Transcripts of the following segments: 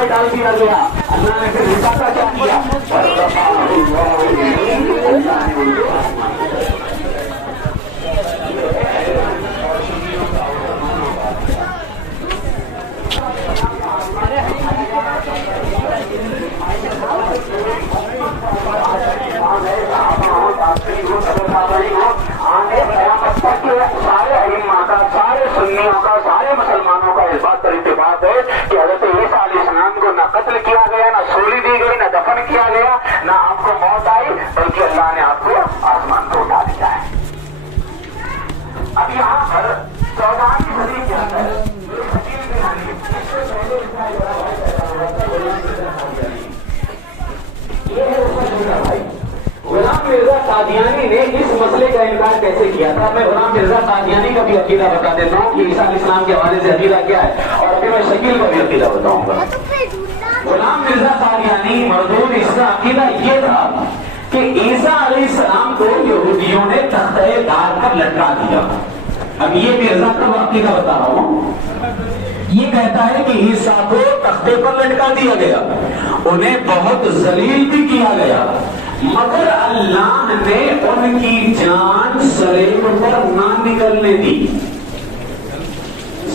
میں ڈال دیا گیا. اللہ نے پھر عیسیٰ کا کیا کیا؟ سارے ائمہ کا، سارے سنیوں کا، سارے مسلمانوں کا اس بات پر اتفاق ہے کہ حضرت عیسیٰ علیہ السلام کو نہ قتل کیا گیا، نہ سولی دی گئی، نہ دفن کیا گیا، نہ آپ کو موت آئی، بلکہ اللہ نے آپ کو آسمان کو اٹھا دیا ہے. اب یہاں پر 14ویں صدی کے اندر غلام مرزا قادیانی نے اس مسئلے کا انکار کیسے کیا تھا؟ میں غلام مرزا قادیانی کا بھی عقیدہ بتا دیتا ہوں کہ عیسیٰ علیہ السلام کے حوالے سے عقیدہ کیا ہے، اور پھر میں شکیل کا بھی عقیدہ بتاؤں گا. غلام مرزا قادیانی مردود اس کا عقیدہ یہ تھا کہ عیسیٰ علیہ السلام کو یہودیوں نے تختہ دار پر لٹکا دیا. اب یہ مرزا کا عقیدہ بتا رہا ہوں. یہ کہتا ہے کہ عیسیٰ کو تختے پر لٹکا دیا گیا، انہیں بہت ذلیل بھی کیا گیا، مگر اللہ نے ان کی جان صلیب پر نہ نکلنے دی.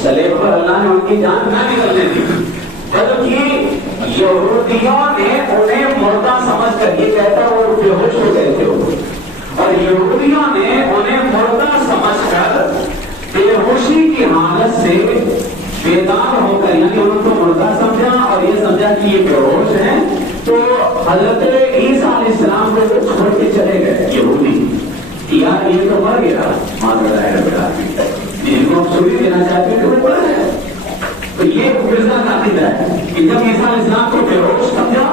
صلیب پر اللہ نے ان کی جان نہ نکلنے دی، بلکہ یہودیوں نے انہیں مردہ سمجھ کر، یہ کہتا وہ بے ہوش ہو گئے تھے، اور یہودیوں نے انہیں مردہ سمجھ کر بے ہوشی کی حالت سے بیدار ہو کر، یعنی انہوں کو مردہ سمجھا اور یہ سمجھا کہ یہ بے ہوش ہیں، تو حضرت عیسیٰ علیہ السلام کو چھوڑ کے چلے گئے یہودی. یار یہ تو مر گیا، معذرت ہے بیٹا، جن کو ہم سوری دینا چاہتے ہیں کہ وہ مر گئے. تو یہ مرزا کا عقیدہ ہے کہ جب عیسیٰ علیہ السلام کو بے ہوش سمجھا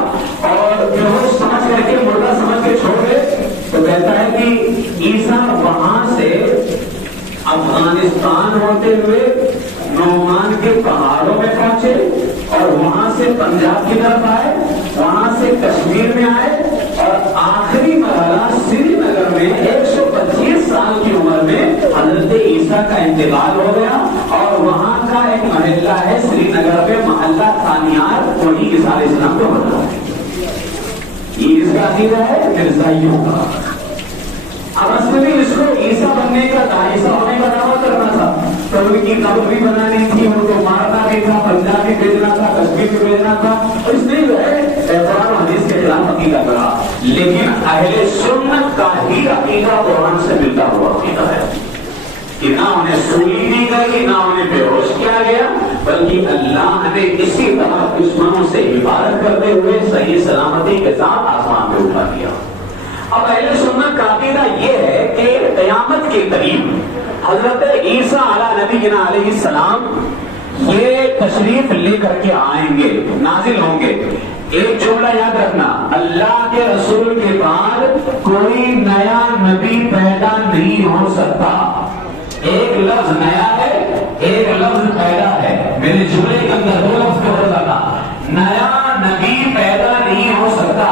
اور بے ہوش سمجھ کر کے مردہ سمجھ کے چھوڑ گئے، تو کہتا ہے کہ عیسیٰ وہاں سے افغانستان ہوتے ہوئے نعمان کے پہاڑوں میں پہنچے اور وہاں سے پنجاب کی طرف آئے، وہاں سے کشمیر میں آئے، اور آخری مرحلہ سری نگر میں 125 سال کی عمر میں حضرت عیسیٰ کا انتقال ہو گیا، اور وہاں کا ایک محلہ ہے سری نگر میں، محلہ خانیار، وہی عیسیٰ علیہ السلام کو بنا ہے. یہ اس کا عقیدہ ہے مرزائیوں کا. اب اصل میں اس کو عیسیٰ بننے کا تھا، عیسیٰ ہونے کا دعویٰ کرنا تھا، تو ان کی قبر بھی بنانی تھی، ان کو مارنا بھی تھا، پنجاب بھی بھیجنا تھا، کشمیر بھی بھیجنا تھا. اس نے جو ہے قرآن و حدیث کے خلاف عقیدہ کرا، لیکن اہل سنت کا ہی عقیدہ قرآن سے ملتا ہوا عقیدہ ہے کہ نہ انہیں سولی دی گئی، نہ انہیں بے ہوش کیا گیا، بلکہ اللہ نے اسی طرح دشمنوں سے حفاظت کرتے ہوئے صحیح سلامتی کے ساتھ آسمان پہ اٹھا دیا. اب اہل سنت کا عقیدہ یہ ہے کہ قیامت کے قریب حضرت عیسیٰ علیہ نبینا علیہ السلام یہ تشریف لے کر کے آئیں گے، نازل ہوں گے. ایک جملہ یاد رکھنا، اللہ کے رسول کے بعد کوئی نیا نبی پیدا نہیں ہو سکتا. ایک لفظ نیا ہے، ایک لفظ پیدا ہے. میرے جملے کے اندر دو لفظ کو بتانا، نیا نبی پیدا نہیں ہو سکتا.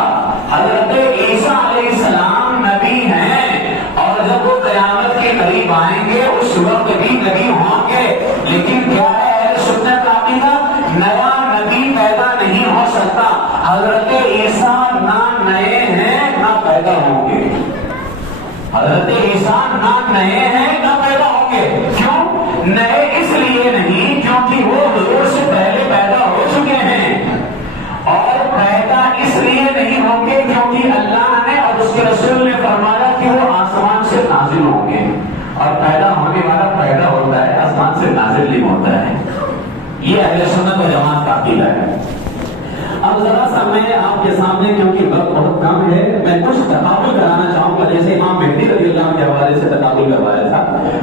حضرت عیسیٰ علیہ السلام نبی ہیں، اور جب وہ قیامت کے قریب آئیں گے اس وقت بھی نبی ہوں گے. لیکن کیا ہے اہل سنت کا عقیدہ؟ نیا نبی پیدا نہیں ہو سکتا. حضرت عیسیٰ نہ نئے ہیں نہ پیدا ہوں گے. حضرت عیسیٰ نہ نئے ہیں نہ پیدا ہوں گے. کیوں نئے؟ اس لیے نہیں کیونکہ وہ حضور سے پہلے پیدا ہو چکے ہیں، اور پیدا اس لیے نہیں ہوں گے کیونکہ اللہ نے اور اس کے رسول نے فرمایا کہ وہ آسمان سے نازل ہوں گے، اور پیدا ہونے والا پیدا ہوتا ہے، آسمان سے نازل نہیں ہوتا ہے. یہ اہل سنت و جماعت کا عقیدہ ہے. اب ذرا سا میں آپ کے سامنے، کیونکہ وقت بہت کم ہے، میں کچھ تقابل کرانا چاہوں گا، جیسے امام مہدی رضی اللہ عنہ کے حوالے سے تقابل کروایا تھا.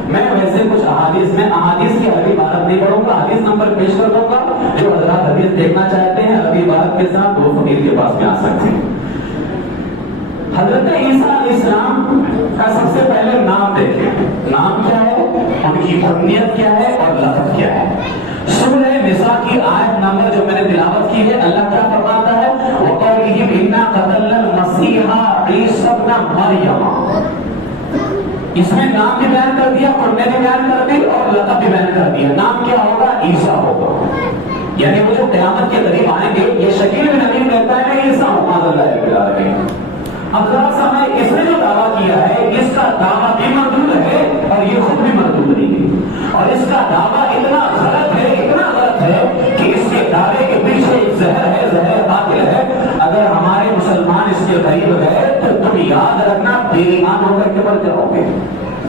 میں ویسے کچھ احادیث کی عربی عبارت نہیں پڑھوں گا، حدیث نمبر پیش کر دوں گا. جو حضرات حدیث دیکھنا چاہتے ہیں عربی عبارت کے ساتھ وہ فقیر کے پاس میں آ سکتے ہیں. حضرت عیسیٰ علیہ السلام کا سب سے پہلے نام دیکھیں. نام کیا ہے، ان کی کنیت کیا ہے اور لقب کیا ہے. سورہ نساء کی آیت نمبر جو میں نے تلاوت کی ہے، اللہ کیا فرماتا ہے؟ وَقَوْلِهِمْ إِنَّا قَتَلْنَا الْمَسِيحَ عِيسَى ابْنَ مَرْيَمَ. اس میں نام بھی بیان کر دیا، کنیت بھی بیان کر دی، اور لقب بھی بیان کر دیا. نام کیا ہوگا؟ عیسیٰ ہوگا. یعنی وہ قیامت کے قریب آئیں گے. یہ شکیل بن حنیف کہتا ہے کہ عیسیٰ معاذ اللہ بلا رہے ہیں. اب ذرا سا میں اس نے جو دعویٰ کیا ہے اس کا دعویٰ بھی مردود ہے اور یہ خود بھی مردود نہیں ہے. اور اس کا دعویٰ اتنا غلط ہے کہ اس کے دعوے کے پیچھے ایک زہر قاتل ہے. اگر ہمارے مسلمان اس کے قریب ہے تو تم یاد رکھنا بے ایمان ہو کر کے مر جاؤ گے,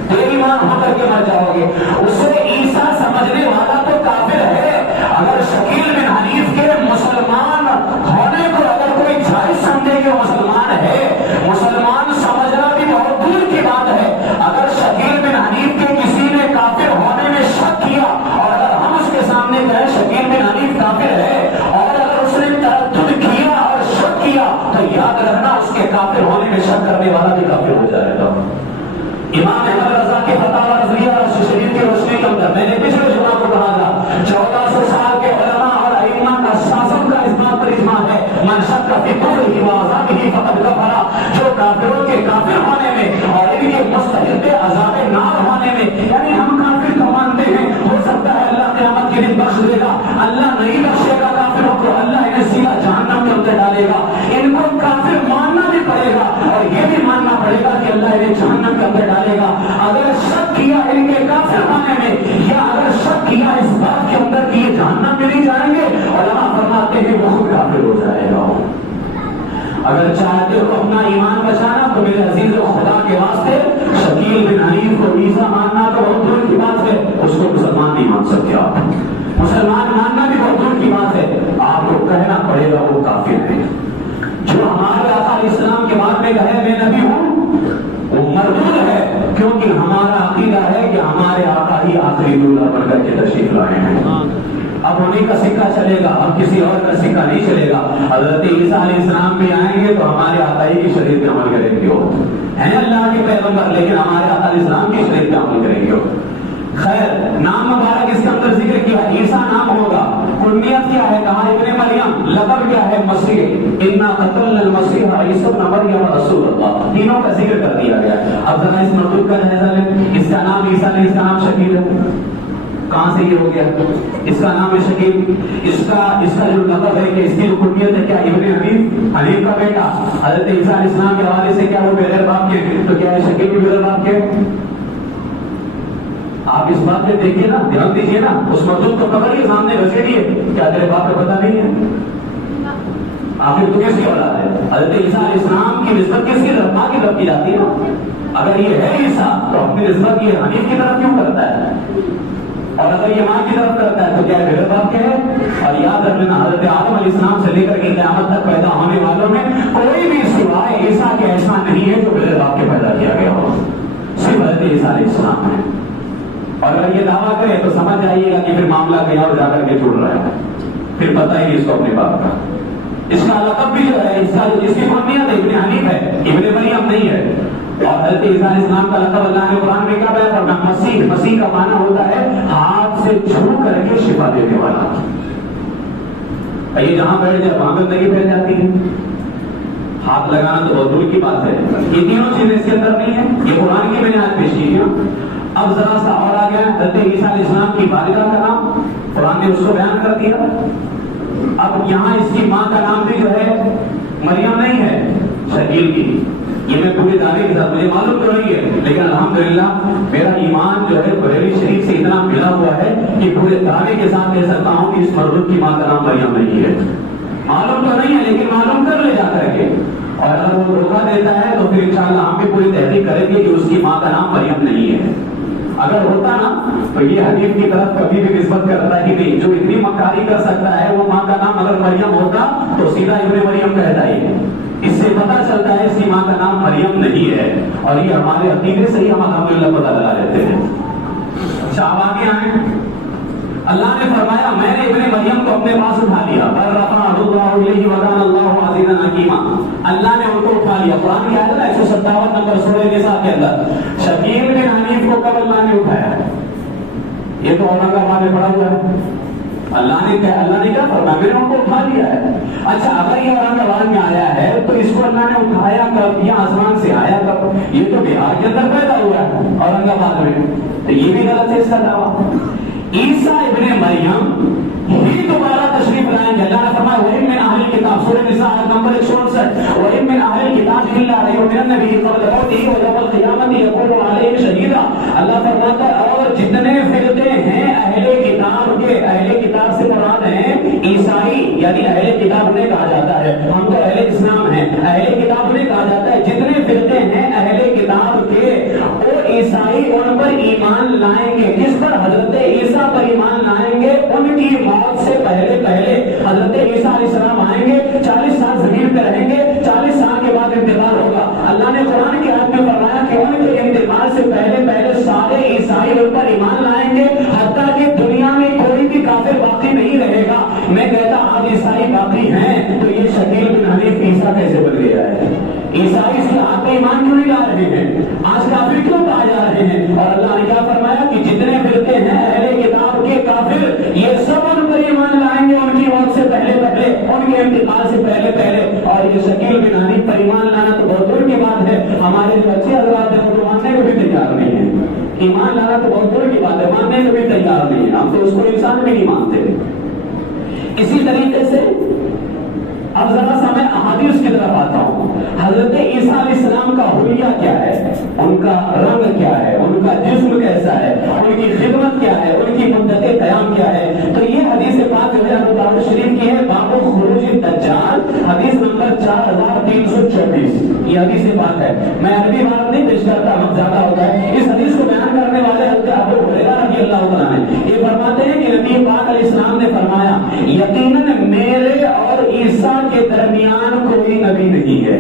بے ایمان ہو کر کے مر جاؤ گے. اسے عیسیٰ سمجھنے والا تو کافر ہے. اگر شکیل بن حنیف کے مسلمان ہونے کو اگر کوئی جائز سمجھے کہ مسلمان ہے, مسلمان سمجھنا بھی بہت دور کی بات ہے. اگر شکیل بن حنیف کے کسی نے کافر ہونے میں شک کیا اور اگر ہم اس کے سامنے کہیں شکیل بن حنیف کافر ہے اور اگر اس نے تردد کیا اور شک کیا تو یاد رکھنا اس کے کافر ہونے میں شک کرنے والا بھی کافر ہو جائے گا. امام احمد رضا کے فتاوی رضویہ اور شریف کی روشنی کے اندر میں نے پچھلے جمعہ کو کہا تھا 1400 سال کے علماء اور ائمہ کا شاسن کا اس بات پر اجماع ہے من شک فی کفرہ و عذابہ فقد کفر. جو کافروں کے کافر ہونے میں اور ان کے مستحق عذاب نار ہونے میں, یعنی ہم کافر تو مانتے ہیں, ہو سکتا ہے اللہ قیامت کے دن بخش دے گا, اللہ نہیں بخشے گا کافروں کو, اللہ انہیں سیدھا جہنم کے اندر ڈالے گا. ان کو کافر ماننا بھی پڑے گا اور یہ بھی ماننا پڑے گا کہ اللہ انہیں جہنم کے اندر ڈالے گا. اگر شک کیا ان کے کافر ہونے میں یا اگر شک کیا اس بات کے اندر کہ یہ جہنم میں نہیں جائیں گے, علماء فرماتے ہیں وہ خود کافر ہو جائے گا. اگر چاہتے ہو اپنا ایمان بچانا تو میرے عزیز و خدا کے واسطے شکیل بن حنیف کو عیسیٰ ماننا تو بہت دور کی بات ہے, اس کو مسلمان نہیں مان سکتے آپ. مسلمان ماننا بھی بہت دور کی بات ہے, آپ کو کہنا پڑے گا وہ کافر ہے. جو ہمارے آقا علیہ السلام کے بارے میں کہے میں نبی ہوں وہ مردود ہے, کیونکہ ہمارا عقیدہ ہے کہ ہمارے آقا ہی آخری دولہ بن کر کے تشریف لائے ہیں. اب انہیں کا سکہ چلے گا, اب کسی اور کا سکہ نہیں چلے گا. حضرت عیسیٰ علیہ السلام بھی آئیں گے تو ہمارے آقائی کی شریعت پہ عمل کریں گے, ہیں اللہ کے پیغمبر لیکن ہمارے آقا علیہ السلام کی شریعت پہ عمل کریں گے. خیر, نام مبارک اس کے اندر ذکر کیا, عیسیٰ نام ہوگا. کنیت کیا ہے, کہا ابن مریم. لقب کیا ہے, مسیح. انا قتلنا المسیح عیسی ابن مریم رسول اللہ. تینوں کا ذکر کر دیا گیا. اب ذرا اس مردود کا جائزہ لیں. اس کا نام عیسیٰ نہیں, اس کا نام شکیل ہے. کہاں سے یہ ہو گیا؟ اس کا نام ہے شکیل. اس کا جو لقب ہے کہ اس کی جو کنیت ہے کیا ابن حنیف کا بیٹا. حضرت عیسیٰ علیہ السلام کے حوالے سے کیا وہ بغیر باپ کے, تو کیا ہے شکیل بھی بغیر باپ کے؟ آپ اس بات پہ دیکھیے نا, دھیان دیجیے نا. اس مردود کو قبر کے سامنے گھسیٹیے, کیا تیرے باپ کا پتہ نہیں ہے؟ آخر تو کس کی اولاد ہے؟ حضرت عیسیٰ علیہ السلام کی نسبت کس کی طرف, ماں کی طرف کی جاتی ہے. اگر یہ ہے عیسیٰ تو اپنی نسبت یہ حنیف کی طرف کیوں کرتا ہے؟ اور اگر یہ ماں کی طرف کرتا ہے تو کیا بغیر باپ کے ہے؟ اور یاد رکھ لینا حضرت آدم علیہ السلام سے لے کر کے قیامت تک پیدا ہونے والوں میں کوئی بھی سوائے عیسیٰ کے ایسا نہیں ہے جو بغیر باپ کے پیدا کیا گیا ہو, صرف حضرت عیسیٰ علیہ السلام ہے. اور اگر یہ دعویٰ کرے تو سمجھ جائیے گا کہ پھر معاملہ کہیں اور جا کر کے چھوڑ رہا ہے, پھر پتہ ہی نہیں اس کو اپنے باپ کا. اس کا لقب بھی جو ہے, اس کی کنیت ابن حنیف ہے, ابن مریم نہیں ہے. اور حضرت عیسیٰ علیہ السلام کا لقب اللہ نے قرآن میں کیا بیان فرمایا, مسیح. مسیح کا معنی ہوتا ہے ہاتھ سے چھو کر کے شفا دینے والا. یہ جہاں بیٹھ جائے وہاں گندگی پھیل جاتی ہے. ہاتھ لگانا تو بہت دور کی بات ہے. یہ تینوں چیزیں اس کے اندر نہیں ہے. یہ قرآن کی میں نے آج پیش کی ہے. اب ذرا سا اور آ گیا حضرت عیسیٰ علیہ السلام کی والدہ کا نام, قرآن نے اس کو بیان کر دیا. اب یہاں اس کی ماں کا نام بھی جو ہے مریم نہیں ہے, شکیل کی. یہ میں پورے دعوے کے ساتھ, مجھے معلوم تو نہیں ہے لیکن الحمدللہ میرا ایمان جو ہے بریلی شریف سے اتنا ملا ہوا ہے کہ پورے دعوے کے ساتھ کہہ سکتا ہوں کہ اس مردود کی ماں کا نام مریم نہیں ہے. معلوم تو نہیں ہے لیکن معلوم کر لے جا کر کے, اور اگر وہ دھوکہ دیتا ہے تو پھر انشاءاللہ ہم بھی پوری تحقیق کریں گے کہ اس کی ماں کا نام مریم نہیں ہے. اگر ہوتا نا تو یہ حدیث کی طرف کبھی بھی نسبت کرتا ہے کہ نہیں, جو اتنی مکاری کر سکتا ہے وہ ماں کا نام اگر مریم ہوتا تو سیدھا ابن مریم کہتا ہی. اس سے پتہ چلتا ہے اس کی ماں کا نام مریم نہیں ہے, اور یہ ہمارے عقیدے سے ہی ہم الحمدللہ پتہ لگا لیتے ہیں. صاحب آگے آئیں. اللہ نے فرمایا میں نے ابن مریم کو اپنے پاس اٹھا لیا. بل رفعہ اللہ الیہ وکان اللہ عزیزا حکیما. اللہ نے ان کو اٹھا لیا. قرآن کی آیت ہے 157 نمبر سورہ نساء کے اندر. شکیل بن حنیف کو کب اللہ نے اٹھایا؟ یہ تو اورنگ آباد میں پڑا ہوا ہے. اللہ نے کیا فرمایا, میں نے ان کو اٹھا لیا ہے. اچھا اگر یہ اورنگ آباد میں آیا ہے تو اس کو اللہ نے اٹھایا کب, یا آسمان سے آیا کب؟ یہ تو بہار کے اندر پیدا ہوا ہے اورنگ آباد میں, تو یہ بھی غلط ہے اس کا دعویٰ. عیسیٰ ابن مریم ہی دوبارہ لائیں گے. اللہ نے فرمایا وَإِن مِّنْ أَهْلِ الْكِتَابِ سورہ نساء آیت نمبر 164 وَإِن مِّنْ أَهْلِ الْكِتَابِ إِلَّا لَيُؤْمِنَنَّ بِهِ قَبْلَ مَوْتِهِ وَيَوْمَ الْقِيَامَةِ يَكُونُ عَلَيْهِمْ شَهِيدًا. اللہ فرماتا ہے اور جتنے فرقے ہیں اہل کتاب کے، اہل کتاب سے مراد ہیں عیسائی، یعنی اہل کتاب انہیں کہا جاتا ہے، ہم تو اہل اسلام ہیں، اہل کتاب انہیں کہا جاتا ہے. جتنے فرقے ہیں اہل کتاب کے وہ عیسائی ان پر ایمان لائیں گے. کس پر؟ حضرت عیسیٰ پر ایمان لائیں گے. ان کی موت سے پہلے حضرت عیسیٰ علیہ السلام آئیں گے، 40 سال زمین پہ رہیں گے، 40 سال کے بعد انتقال ہوگا. اللہ نے قرآن کی آیت میں فرمایا کہ ان کے انتقال سے پہلے سارے عیسائی ان پر ایمان لائیں گے، حتیٰ کہ دنیا میں کوئی بھی کافر باقی نہیں رہے گا. میں کہتا آج عیسائی باقی ہیں تو یہ شکیل بن حنیف عیسیٰ کیسے بن گیا ہے؟ عیسائی اس کے آپ پہ ایمان کیوں نہیں لا رہے ہیں؟ آج کافر کیوں کہا جا رہے ہیں؟ اور اللہ نے کیا فرمایا کہ جتنے فرقے ہیں اہل کتاب کے کافر یہ سب ان پر ایمان لائیں گے ان کی موت سے پہلے ان کے انتقال سے پہلے. اور یہ شکیل بن حنیف پر ایمان لانا تو بہت دور کی بات ہے. ہمارے جو اچھے حضرات ہیں وہ تو ماننے کو بھی تیار نہیں ہے. ایمان لانا تو بہت دور کی بات ہے، ماننے کو بھی تیار نہیں ہے. ہم تو اس کو انسان بھی نہیں مانتے. اسی طریقے سے اب ذرا سا میں احادیث کی طرف آتا ہوں. حضرت عیسیٰ علیہ السلام کا حلیہ کیا ہے، ان کا رنگ کیا ہے، ان کا جسم کیسا ہے، ان کی خدمت کیا ہے، ان کی مدت قیام کیا ہے. تو یہ حدیث پاک جو ہے ابو داؤد شریف کی ہے، باب خروج الدجال، حدیث نمبر 4324. یہ حدیث پاک ہے. میں عربی بات نہیں پیش کرتا، وقت زیادہ ہوتا ہے. اس حدیث کو بیان کرنے والے حضرت ابو ہریرہ رضی اللہ تعالیٰ عنہ یہ فرماتے ہیں کہ نبی پاک علیہ السلام نے فرمایا یقیناً میرے اور عیسیٰ کے درمیان کوئی نبی نہیں ہے.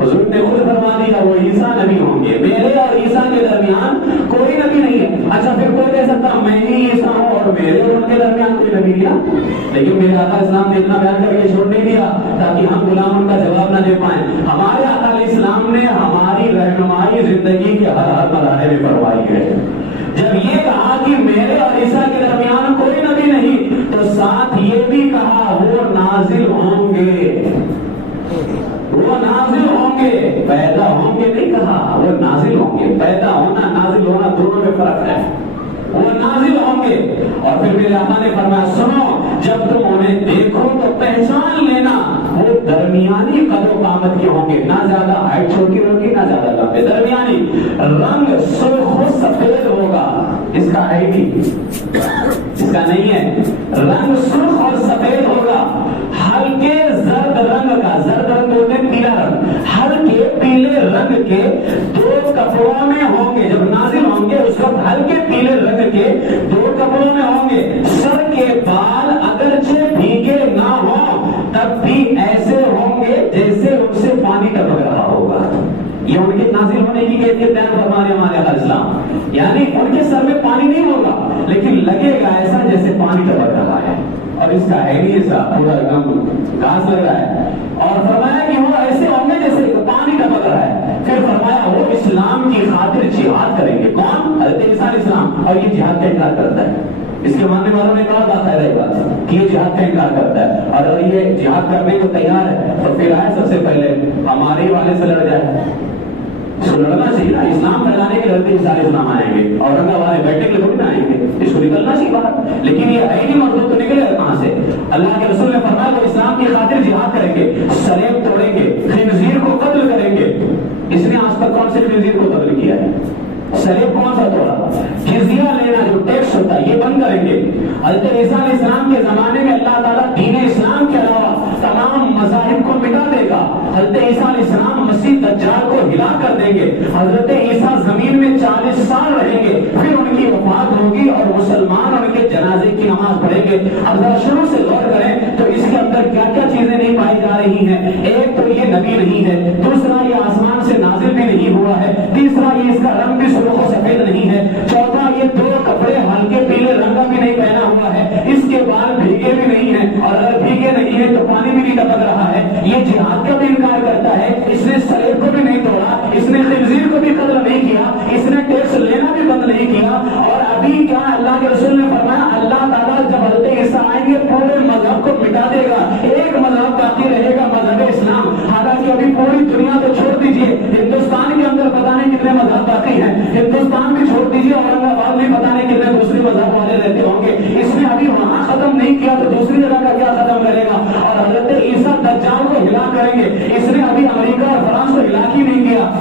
حضور نے خود فرما دیا وہ عیسیٰ نبی ہوں گے، میرے اور عیسیٰ کے درمیان کوئی نبی نہیں ہے. اچھا پھر کوئی کہہ سکتا میں ہی عیسیٰ ہوں اور میرے اور ان کے درمیان کوئی نبی نہیں. لیکن میرے آقا اسلام نے اتنا بیان کر کے چھوڑ نہیں دیا تاکہ ہم غلام ان کا جواب نہ دے پائیں. ہمارے آقا علیہ السلام نے ہماری رہنمائی زندگی کے ہر مرحلے میں فرمائی ہے. جب یہ کہا کہ میرے اور عیسیٰ کے درمیان کوئی نبی نہیں تو ساتھ یہ بھی کہا وہ نازل ہوں گے. وہ نازل ہوں گے، پیدا ہوں گے نہیں کہا، وہ نازل ہوں گے. پیدا ہونا نازل ہونا دونوں میں فرق ہے. وہ نازل ہوں گے. اور پھر میرے آقا نے فرمایا سنو جب تم انہیں دیکھو تو پہچان لینا وہ درمیانی قدر و قامت کے ہوں گے، نہ زیادہ ہائٹ چھوٹی ہوگی نہ زیادہ لمبے، درمیانی. رنگ سرخ و سفید ہوگا، اس کا ہے نہیں، اس کا نہیں ہے. رنگ سرخ اور سفید ہوگا، ہلکے زرد رنگ کا، زرد رنگ ہوتے ہیں پیلا رنگ، ہلکے پیلے رنگ کے 2 کپڑوں میں ہوں گے. جب نازل ہوں گے اس وقت ہلکے پیلے رنگ کے 2 کپڑوں میں ہوں گے. سر کے بال اگرچہ بھیگے نہ ہوں تب بھی ایسے ہوں گے جیسے ان سے پانی ٹپک رہا ہوگا. یہ ان کے نازل ہونے کی کیفیت بیان فرما رہے ہمارے علیہ السلام. یعنی ان کے سر میں پانی نہیں ہوگا لیکن لگے گا ایسا جیسے پانی ٹپک رہا ہے. اور اس کا ہے نہیں ایسا، پورا ایک دم گھاس لگ رہا ہے. اور فرمایا کہ وہ ایسے ہوں گے جیسے پانی ٹپک رہا ہے. پھر فرمایا وہ اسلام کی خاطر جہاد کریں گے. کون؟ حضرت عیسیٰ علیہ السلام. اور یہ جہاد کا انکار کرتا ہے. اس کے ماننے والوں نے کہا باقاعدہ یہ بات کہ یہ جہاد کا انکار کرتا ہے. اور اگر یہ جہاد کرنے کو تیار ہے تو پھر آئے سب سے پہلے ہمارے والے سے لڑ جائے. اس کو لڑنا چاہیے نا. اسلام پھیلانے کے لڑتے سارے اسلام آئیں گے، اورنگ والے بیٹھنے کے لیے آئیں گے. اس کو نکلنا چاہیے باہر. لیکن یہ ہے نہیں مردوں تو نکلے کہاں سے؟ اللہ کے رسول نے فرمایا وہ اسلام کی خاطر جہاد کریں گے، سلیب توڑیں گے، خنزیر کو قتل کریں گے. اس نے آج تک کون سے خنزیر کو قتل کیا ہے؟ سلیب کون سا توڑا؟ جزیہ لینا جو ٹیکس ہوتا ہے یہ بند کریں گے. حضرت عیسیٰ علیہ السلام کے زمانے میں اللہ تعالیٰ دین اسلام کے علاوہ تمام مذاہب کو مٹا دے گا. حضرت عیسیٰ علیہ السلام مسیح دجال کو ہلا کر دیں گے. حضرت عیسیٰ زمین میں 40 سال رہیں گے، پھر ان کی وفات ہوگی اور مسلمان ان کے جنازے کی نماز پڑھیں گے. اب ذرا شروع سے غور کریں تو اس کے اندر کیا کیا چیزیں نہیں پائی جا رہی ہیں. ایک تو یہ نبی نہیں ہے، دوسرا یہ آسمان سے نازل بھی نہیں ہوا ہے، تیسرا یہ اس کا رنگ بھی سرخ و سفید نہیں ہے، چوتھا یہ 2 کپڑے ہلکے پیلے رنگ کا بھی نہیں پہنا ہوا ہے، اس کے بال بھیگے بھی نہیں ہیں، اور اگر بھیگے نہیں ہے تو پانی بھی نہیں ٹپک رہا ہے. یہ جہاد کا بھی انکار کرتا ہے. اس نے سلیب کو بھی نہیں توڑا، اس نے خنزیر کو بھی قتل نہیں کیا، اس نے ٹیکس لینا بھی بند نہیں کیا. اور ابھی کیا اللہ کے رسول نے فرمایا اللہ تعالیٰ جب حضرت عیسیٰ آئیں گے پورے مذہب کو مٹا دے گا، ایک مذہب باقی رہے گا، مذہب اسلام. حالانکہ ابھی پوری دنیا تو چھوڑ دیجیے، ہندوستان کے اندر پتہ نہیں کتنے مذہب باقی ہیں. ہندوستان بھی چھوڑ دیجیے، اورنگ آباد میں پتہ نہیں کتنے دوسری مذہب والے رہتے ہوں گے. اس نے ابھی وہاں ختم نہیں کیا تو دوسری جگہ کا کیا ختم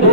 2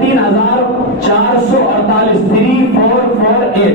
3448, 3448,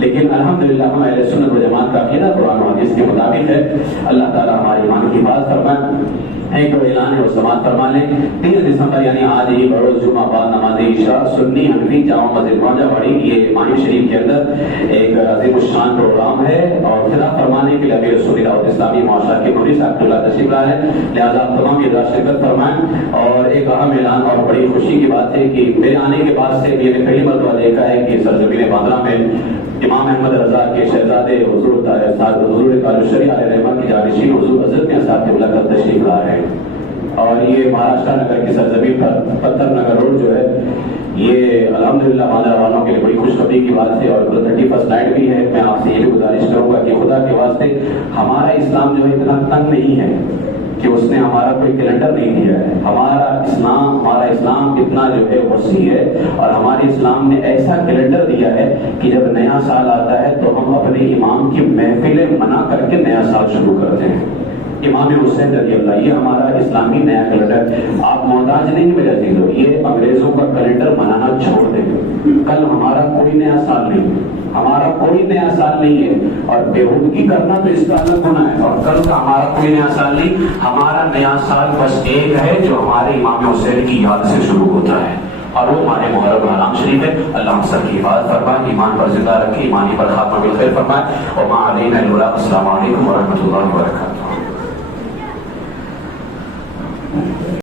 لیکن الحمدللہ ہم اہل سنت و جماعت کا عقیدہ قرآن و حدیث کے مطابق ہے. اللہ تعالیٰ ہماری ایمان کی حفاظت فرمائے. ایک تو اعلان ہے وہ سماعت فرما لیں. 3 دسمبر یعنی آج ہی بروز جمعہ بعد نماز عشاء سنی حنفی جامع مسجد موجہ واڑی یہ ماہی شریف کے اندر ایک عظیم الشان پروگرام ہے اور خطاب فرمانے کے لیے امیر رسول دعوت اسلامی معاشرہ کے مفتی صاحب اللہ تشریف لائے ہیں. لہٰذا آپ تمام یہ شرکت فرمائیں. اور ایک اہم اعلان اور بڑی خوشی کی بات ہے کہ میرے آنے کے بعد سے میں نے پہلی مرتبہ دیکھا ہے کہ سرزمین باندرا میں امام احمد رضا کے شہزادے حضور قادری علیہ رحمہ کی جانشین حضور حضرت میاں صاحب قبلہ کا تشریف لا رہے ہیں. اور یہ مہاراشٹر نگر کی سرزمین پر پتھر نگر روڈ جو ہے یہ الحمدللہ باندرا والوں کے لیے بڑی خوشخبری کی بات ہے. اور 31 نائٹ بھی ہے. میں آپ سے یہ بھی گزارش کروں گا کہ خدا کے واسطے ہمارا اسلام جو ہے اتنا تنگ نہیں ہے کہ اس نے ہمارا کوئی کیلنڈر نہیں دیا ہے. ہمارا اسلام اتنا جو ہے وسیع ہے اور ہمارے اسلام نے ایسا کیلنڈر دیا ہے کہ جب نیا سال آتا ہے تو ہم اپنے امام کی محفلیں منا کر کے نیا سال شروع کرتے ہیں. امام حسین رضی اللہ یہ ہمارا اسلامی نیا کیلنڈر. آپ محتاج نہیں میرے عزیزو, یہ انگریزوں کا کیلنڈر منانا چھوڑ دیں. کل ہمارا کوئی نیا سال نہیں, ہمارا کوئی نیا سال نہیں ہے. اور بےہودگی کرنا تو اس کا الگ گناہ ہے. اور کل کا ہمارا کوئی نیا سال نہیں. ہمارا نیا سال بس ایک ہے جو ہمارے امام حسین کی یاد سے شروع ہوتا ہے اور وہ ہمارے محرم حرام شریف ہے. اللہ ہم سب کی حفاظت فرمائے, ایمان پر زندہ رکھے, ایمانی پر خاتمہ بالخیر فرمائے. اور وما علینا الا البلاغ. السلام علیکم ورحمۃ اللہ وبرکاتہ.